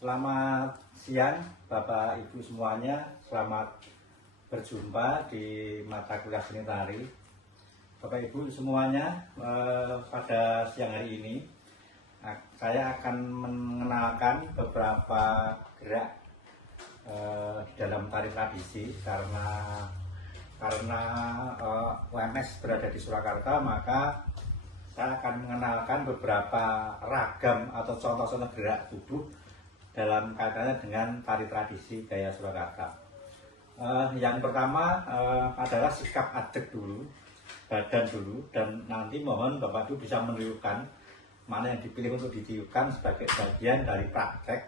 Selamat siang Bapak Ibu semuanya, selamat berjumpa di mata kuliah seni tari. Bapak Ibu semuanya, pada siang hari ini saya akan mengenalkan beberapa gerak di dalam tari tradisi. Karena UMS berada di Surakarta, maka saya akan mengenalkan beberapa ragam atau contoh-contoh gerak tubuh dalam kaitannya dengan tari tradisi gaya Surakarta. Yang pertama adalah sikap adek dulu, badan dulu, dan nanti mohon Bapak Ibu bisa menirukan mana yang dipilih untuk ditiupkan sebagai bagian dari praktek.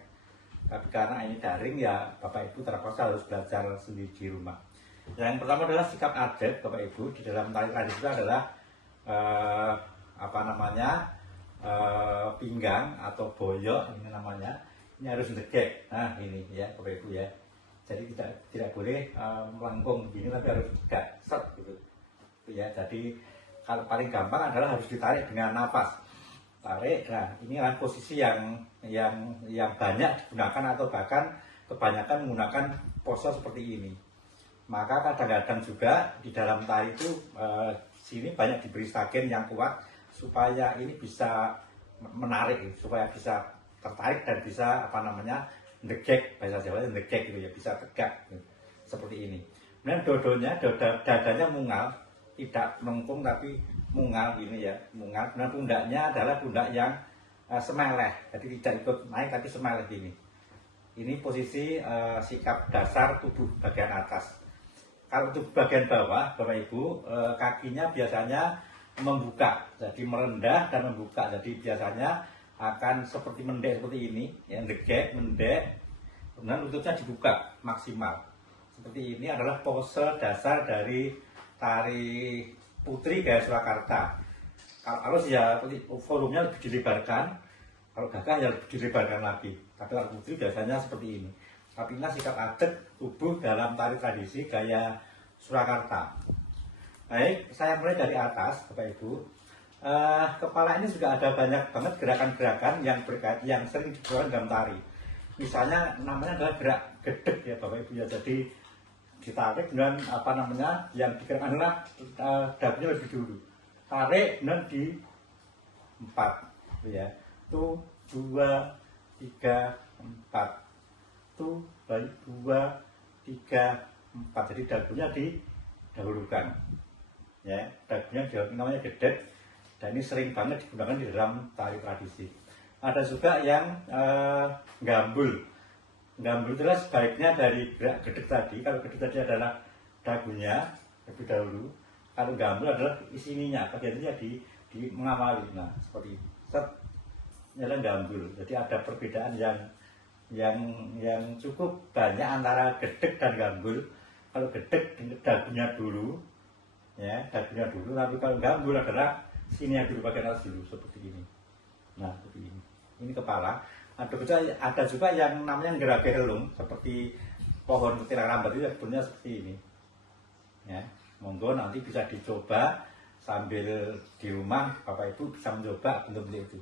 Tapi karena ini daring, ya Bapak Ibu terpaksa harus belajar sendiri di rumah. Yang pertama adalah sikap adek Bapak Ibu di dalam tari tradisi itu adalah pinggang atau boyok ini namanya. Ini harus ndegek. Nah ini ya Bapak Ibu ya. Jadi tidak boleh melengkung begini, tapi harus tegak set gitu. Ya, jadi kalau paling gampang adalah harus ditarik dengan nafas. Tarik. Nah, ini adalah posisi yang banyak digunakan atau bahkan kebanyakan menggunakan pose seperti ini. Maka kadang-kadang juga di dalam tari itu sini banyak diberi stagen yang kuat supaya ini bisa menarik, supaya bisa tertarik dan bisa ndegek, bahasa Jawa ndegek gitu ya, bisa tegak gitu. Seperti ini. Kemudian dadanya mungal, tidak melengkung tapi mungal ini ya, mungal. Kemudian pundaknya adalah pundak yang semeleh, jadi tidak ikut naik tapi semeleh ini. Ini posisi sikap dasar tubuh bagian atas. Kalau tubuh bagian bawah, Bapak Ibu, kakinya biasanya membuka, jadi merendah dan membuka. Jadi biasanya akan seperti mendek seperti ini, yang ndegek, mendek, kemudian lututnya dibuka maksimal. Seperti ini adalah pose dasar dari tari putri gaya Surakarta. Kalau halus ya volumenya lebih dilebarkan, kalau gagah ya lebih dilebarkan lagi. Tapi kalau putri biasanya seperti ini. Tapi ini sikap adek tubuh dalam tari tradisi gaya Surakarta. Baik, saya mulai dari atas, Bapak Ibu. Kepala ini juga ada banyak banget gerakan-gerakan yang sering digunakan dalam tari. Misalnya namanya adalah gerak gedek ya Bapak Ibu ya. Jadi ditarik dan yang digerakkan adalah dagunya lebih dulu. Tarik dan di 4 ya. 1, 2, 3, 4. 1, 2, 3, 4. Jadi dagunya didahulukan. Ya, dagunya namanya gedek. Dan ini sering banget digunakan di dalam tari tradisi. Ada juga yang gambul. Gambul itu adalah sebaliknya dari gerak gedek tadi. Kalau gedek tadi adalah dagunya lebih dahulu. Kalau gambul adalah isininya, bagiannya di mengawali. Nah, seperti ini. Set. Ini adalah gambul. Jadi ada perbedaan yang cukup banyak antara gedek dan gambul. Kalau gedek dagunya dulu, ya dagunya dulu. Tapi kalau gambul adalah sini yang dulu, bagian atas dulu, seperti ini. Nah, seperti ini. Ini kepala. Ada juga yang namanya gerage helung, seperti pohon ketirak lambat itu sebenarnya seperti ini. Ya, monggo nanti bisa dicoba sambil di rumah, Bapak Ibu bisa mencoba bentuk-bentuk itu.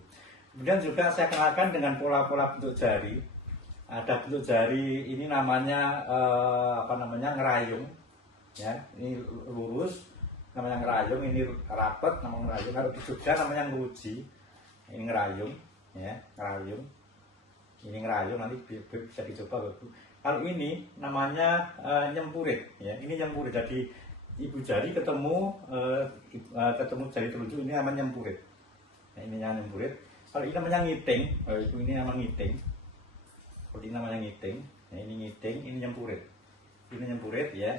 Kemudian juga saya kenalkan dengan pola-pola bentuk jari. Ada bentuk jari ini namanya ngerayung. Ya, ini lurus. Namanya ngerayung, ini rapet, namanya ngerayung. Kalau di Jogja namanya nguji. Ini ngerayung, ya, ngerayung. Ini ngerayung, nanti bisa dicoba Bapak. Kalau ini namanya nyempurit, ya. Ini nyempurit. Jadi ibu jari ketemu jari telunjuk, ini namanya nyempurit. Ya, ini namanya nyempurit. Kalau ini namanya ngiting, ini namanya ngiting. Seperti ini namanya ngiting. Ya, ini ngiting, ini nyempurit. Ini nyempurit, ya.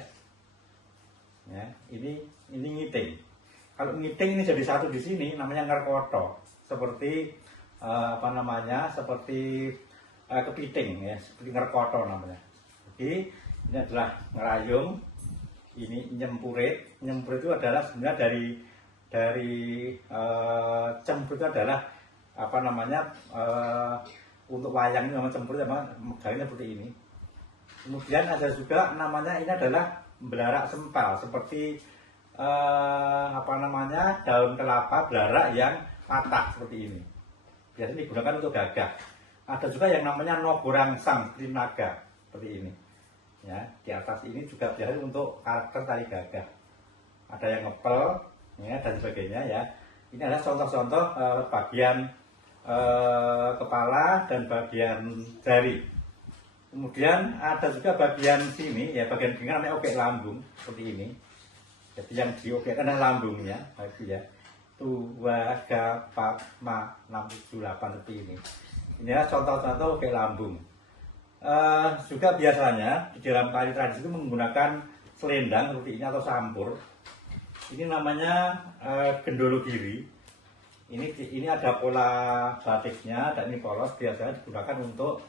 Ya, ini ngiting. Kalau ngiting ini jadi satu di sini namanya ngerkoto, seperti seperti kepiting ya, seperti ngerkoto namanya. Jadi ini adalah ngerayung, ini nyempurit. Nyempurit itu adalah sebenarnya dari cempur itu adalah untuk wayang ini namanya cempur, megangnya seperti ini. Kemudian ada juga namanya ini adalah belarak sempal, seperti daun kelapa belarak yang patah seperti ini. Biasanya digunakan untuk gagah. Ada juga yang namanya nogorangsang, seperti naga, seperti ini. Ya, di atas ini juga biasanya untuk karakter tari gagah. Ada yang ngepel, ya, dan sebagainya ya. Ini adalah contoh-contoh bagian kepala dan bagian jari. Kemudian ada juga bagian sini, ya, bagian pinggang namanya obyek lambung, seperti ini. Jadi yang diobyekkan adalah lambungnya, itu ya. 2, 3, 4, 5, 6, 7, 8 seperti ini. Ini adalah contoh-contoh obyek lambung. Juga biasanya di dalam tari tradisi itu menggunakan selendang seperti ini atau sampur. Ini namanya gendolo giri. Ini ada pola batiknya dan ini polos, biasanya digunakan untuk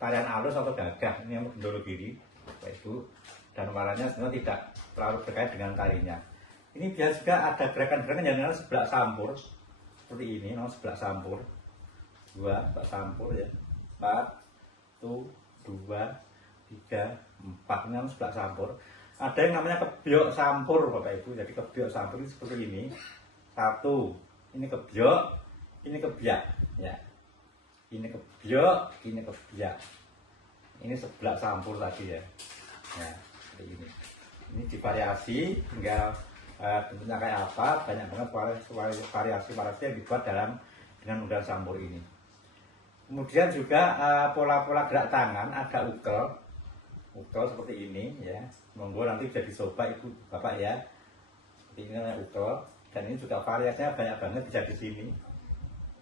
tarian alus atau gagah. Ini yang gendolo giri, Ibu. Dan warnanya sebenarnya tidak terlalu terkait dengan tarinya. Ini biasa juga ada gerakan-gerakan yang namanya sebelah sampur, seperti ini, namanya sebelah sampur. 2, sebelah sampur ya. 4, 2, 3, 4, ini namanya sebelah sampur. Ada yang namanya kebiok sampur, Bapak Ibu. Jadi kebiok sampur ini seperti ini. 1, ini kebiok, ini kebiak, ya. Ini kebiok, ini kebiak. Ini sebelah sampur tadi ya. Ya, seperti ini. Ini divariasi hingga bentuknya kayak apa, banyak banget variasi yang dibuat dengan modal sampur ini. Kemudian juga pola-pola gerak tangan, ada ukel seperti ini ya. Monggo nanti bisa dicoba Ibu Bapak ya. Seperti ini namanya ukel, dan ini juga variasinya banyak banget, bisa di sini,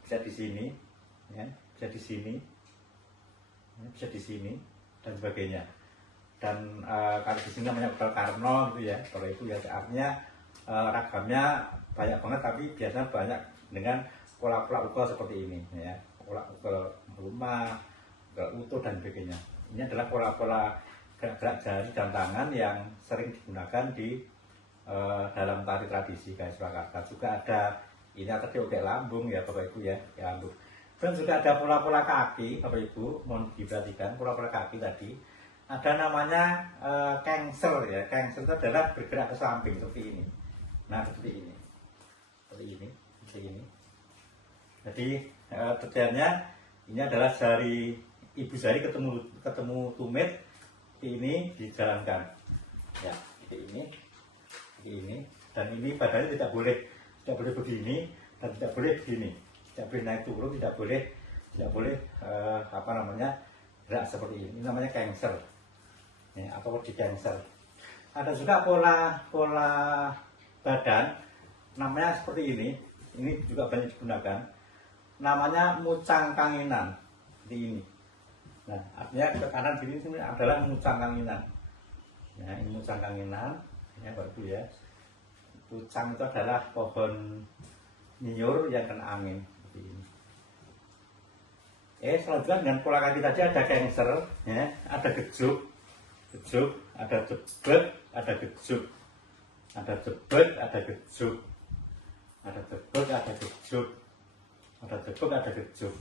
bisa di sini, ya, bisa di sini, bisa di sini dan sebagainya. Dan kalau di sini namanya ukel karno gitu ya, kalau itu ya artinya ragamnya banyak banget, tapi biasanya banyak dengan pola-pola ukel seperti ini ya, pola ukel rumah, ukel utuh dan sebagainya. Ini adalah pola-pola gerak-gerak jari dan tangan yang sering digunakan di dalam tari tradisi Gaya Surakarta. Juga ada ini tadi obyek lambung ya Bapak Ibu ya, lambung. Dan juga ada pola-pola kaki Bapak Ibu, mohon diperhatikan pola-pola kaki tadi. Ada namanya kengsel ya. Kengsel itu adalah bergerak ke samping seperti ini. Nah, seperti ini. Seperti ini, seperti ini. Jadi detailnya ini adalah jari ibu jari ketemu tumit, ini dijalankan. Ya, seperti ini. Dan ini badannya tidak boleh begini dan tidak boleh begini. Tidak boleh naik turun, tidak boleh gerak seperti ini. Ini namanya kengsel. Ya, atau di cancel. Ada juga pola badan namanya seperti ini juga banyak digunakan, namanya mucang kanginan, seperti ini. Nah, artinya ke kanan kiri ini adalah mucang kanginan. Nah, ini mucang kanginan ya Bapak Ibu ya. Mucang itu adalah pohon nyiur yang kena angin seperti ini. Selanjutnya dengan pola kaki tadi ada kengsel ya, ada gejuk, ada jebet, ada gejuk, ada jebet, ada gejuk, ada jebet, ada gejuk, ada jebet, ada gejuk.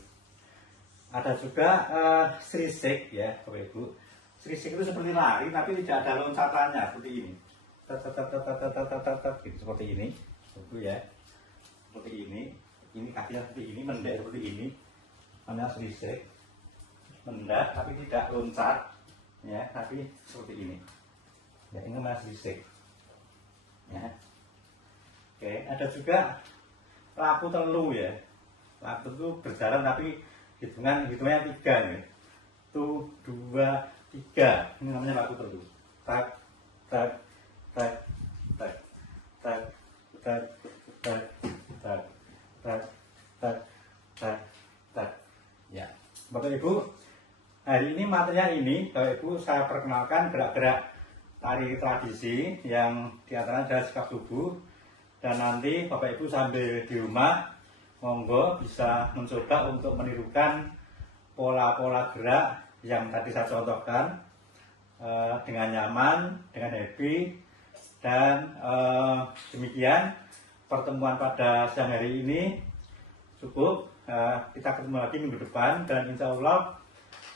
Ada juga srisik ya Bapak Ibu. Srisik itu seperti lari tapi tidak ada loncatannya, seperti ini. Gitu, seperti ini, itu ya, seperti ini. Ini kakinya seperti ini, mendak seperti ini. Namanya srisik, mendak tapi tidak loncat. Ya, tapi seperti ini. Ya, ini masih sisik. Ya. Oke, ada juga laku telu ya. Laku itu berjalan tapi hitungannya 3 nih. 1, 2, 3. Ini namanya laku telu. Tak, tak, tak, tak, tak, tak, tak, tak, tak, tak, tak, tak. Ya, Bapak Ibu. Hari ini materinya ini, Bapak Ibu, saya perkenalkan gerak-gerak tari tradisi yang diantaranya adalah sikap tubuh. Dan nanti Bapak Ibu sambil di rumah, monggo bisa mencoba untuk menirukan pola-pola gerak yang tadi saya contohkan dengan nyaman, dengan happy. Dan demikian pertemuan pada siang hari ini cukup. Kita ketemu lagi minggu depan dan insya Allah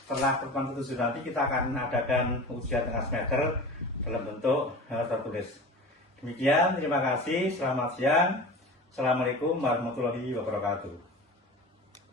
setelah pertemuan ke-7 nanti kita akan mengadakan ujian tengah semester dalam bentuk tertulis. Demikian, terima kasih, selamat siang. Assalamualaikum warahmatullahi wabarakatuh.